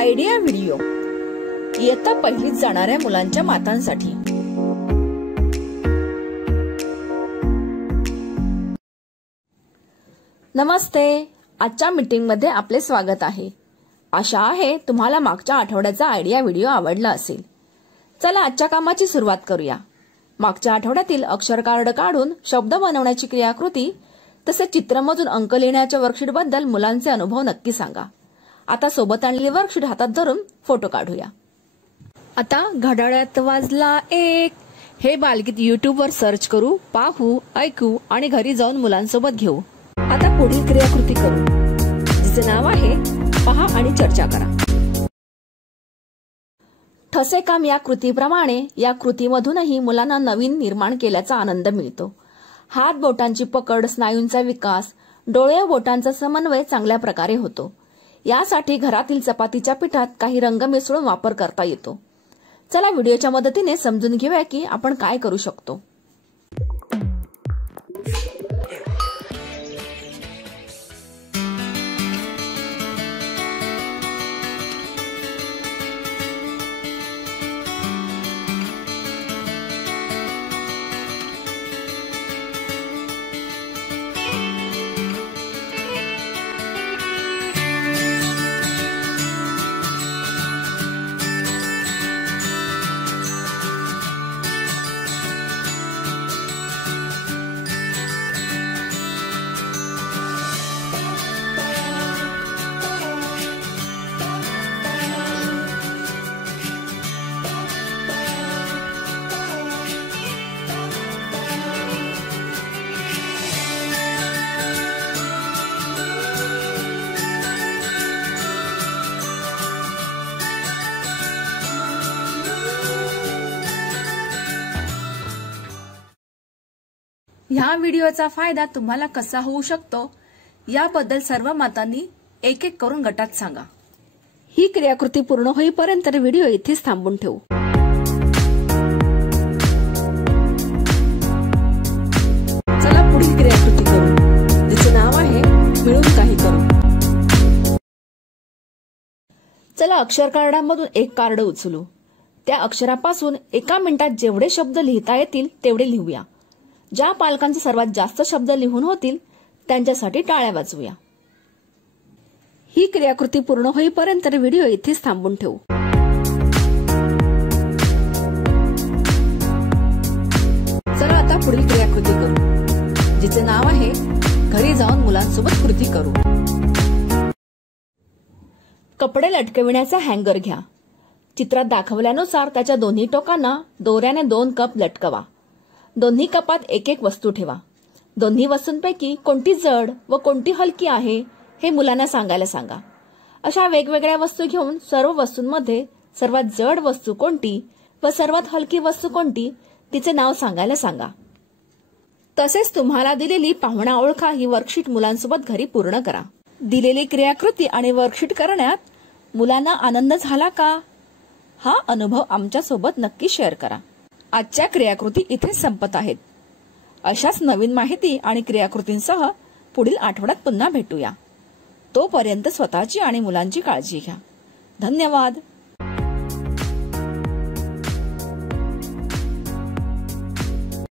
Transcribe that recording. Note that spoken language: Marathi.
आयडिया व्हिडिओ इयत्ता पहिलीत जाणाऱ्या मुलांच्या मातांसाठी। नमस्ते, आजच्या मीटिंग मध्ये आपले स्वागत आहे। आशा आहे तुम्हाला मागच्या आठवड्याचा आयडिया व्हिडिओ आवडला असेल। चला आजच्या कामाची सुरुवात करूया। मागच्या आठवड्यातील अक्षर कार्ड काढून शब्द बनवण्याची क्रियाकृती तसेच चित्रमधून अंक लिहिण्याच्या वर्कशीट बद्दल मुलांचे अनुभव नक्की सांगा। आता सोबत आणलेली वर्कशीट हातात धरून फोटो काढूया। आता घड्याळात वाजला 1 हे बालगीत YouTube वर सर्च करू, पाहू, ऐकू आणि घरी जाऊन मुलांसोबत घेऊ। आता पुढील क्रियाकृती करू, जिचे नाव आहे पहा आणि चर्चा करा। ठसे काम या कृतीप्रमाणे या कृतीमधूनही मुलांना नवीन निर्माण केल्याचा आनंद मिळतो। हात बोटांची पकड, स्नायूंचा विकास, डोळे बोटांचा समन्वय चांगल्या प्रकारे होतो। यासाठी घरातील चपातीच्या पिठात काही रंग मिसळून वापर करता येतो। चला व्हिडिओच्या मदतीने समजून घेऊया की आपण काय करू शकतो। ह्या व्हिडिओचा फायदा तुम्हाला कसा होऊ शकतो याबद्दल सर्व मातांनी एक एक करून गटात सांगा। ही क्रियाकृती पूर्ण होईपर्यंत व्हिडिओ इथेच थांबून ठेवू। चला पुढील क्रियाकृती करू, जिचे नाव आहे मिळून काही करू। चला अक्षर कार्डामधून एक कार्ड उचलू। त्या अक्षरापासून एका मिनिटात जेवढे शब्द लिहिता येतील तेवढे लिहूया। ज्या पालकांचे सर्वात जास्त शब्द लिहून होतील त्यांच्यासाठी टाळ्या वाजवूया। ही क्रियाकृती पूर्ण होईपर्यंत व्हिडिओ इथेच थांबून ठेवू। चला आता पुढील क्रियाकृती करू, जिचे नाव आहे घरी जाऊन मुलांसोबत कृती करू। कपडे लटकविण्याचा हँगर घ्या। चित्रात दाखवल्यानुसार त्याच्या दोन्ही टोकांना दोऱ्याने 2 कप लटकवा। दोन्ही कपात एक एक वस्तू ठेवा। दोन्ही वस्तूंपैकी कोणती जड व कोणती हलकी आहे हे मुलांना सांगायला सांगा। अशा वेगवेगळ्या वस्तू घेऊन सर्व वस्तूंमध्ये सर्वात जड वस्तू कोणती व सर्वात हलकी वस्तू कोणती तिचे नाव सांगायला सांगा। तसेच तुम्हाला दिलेली पाहुणा ओळखा ही वर्कशीट मुलांसोबत घरी पूर्ण करा। दिलेली क्रियाकृती आणि वर्कशीट करण्यात मुलांना आनंद झाला का? हा अनुभव आमच्या सोबत नक्की शेअर करा। आजच्या क्रियाकृती इथे संपत आहेत। अशाच नवीन माहिती आणि क्रियाकृतींसह पुढील आठवड्यात पुन्हा भेटूया। तोपर्यंत स्वतःची आणि मुलांची काळजी घ्या। धन्यवाद।